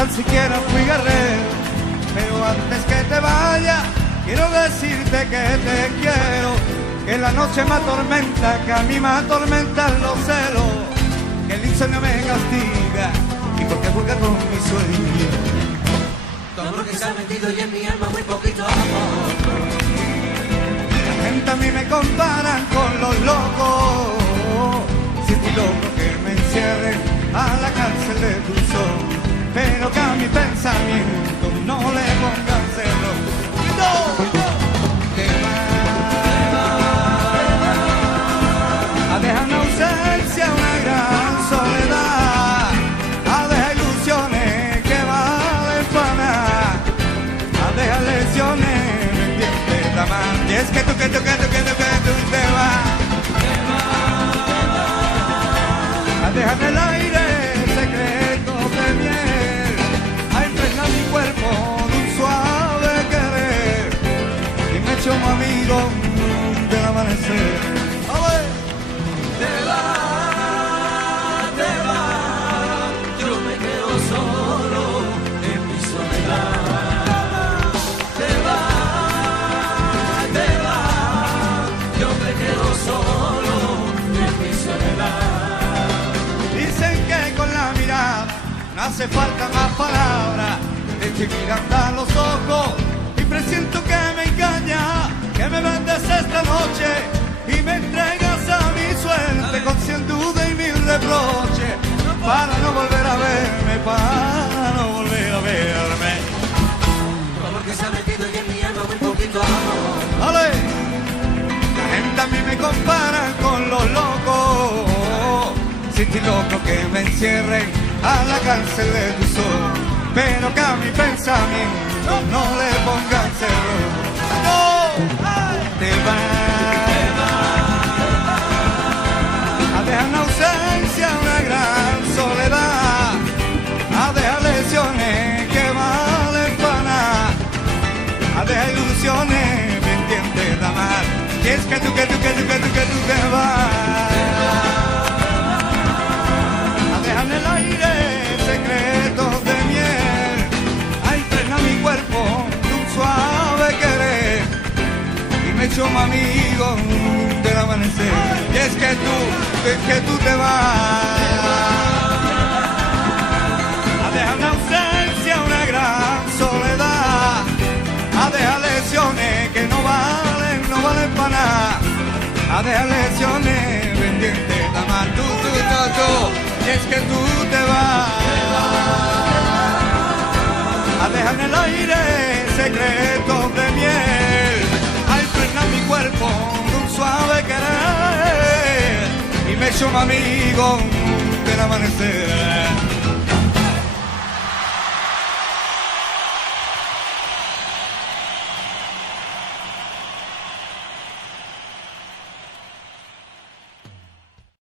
tan siquiera fui guerrero. Pero antes que te vaya, quiero decirte que te quiero. Que la noche me atormenta, que a mí me atormentan los celos. Que el insomnio me castiga y porque juega con mi sueño. Tu amor que se ha metido y en mi alma muy poquito amor. La gente a mí me comparan con los locos. Si estoy loco que me encierren a la cárcel de tu sol, pero que a mi pensamiento no le pongan cero. No, te va a dejar una ausencia, una gran soledad, a dejar ilusiones que valen para nada, a dejar lesiones, ¿me entiendes? La más, y es que tú te vas a dejar en el aire secretos de miel, a impregnar mi cuerpo de un suave querer, y me echo un amigo del amanecer. Te va, yo me quedo solo en mi soledad. Te va, yo me quedo solo en mi soledad. Dicen que con la mirada no hace falta más palabras, te estoy mirando a los ojos y presiento que me engaña, que me vendes esta noche y me entregas a mi suerte con 100 dudas y 1000 reproches, para no volver a verme, para no volver a verme. Tu amor que se ha metido y en mi alma muy poquito amor. ¡Ale! La gente a mí me compara con los locos. Si estoy loco que me encierren a la cárcel de tu sol, pero que a mi pensamiento no le pongan cero. ¡No! Te vas a dejar una ausencia, una gran soledad, a dejar lesiones que valen para nada, a dejar ilusiones, ¿me entiendes? La más, y es que tú te vas a dejar en el aire secretos de miel, a impregnar mi cuerpo de un suave querer, y me echo un amigo del amanecer. Y es que tú te vas a dejar una ausencia, una gran soledad, a dejar lesiones que no valen para nada, a dejar lesiones pendientes, la más tú, y es que tú te vas a dejar en el aire secretos de miel, a impregnar mi cuerpo de un suave querer, y me echo un amigo del amanecer.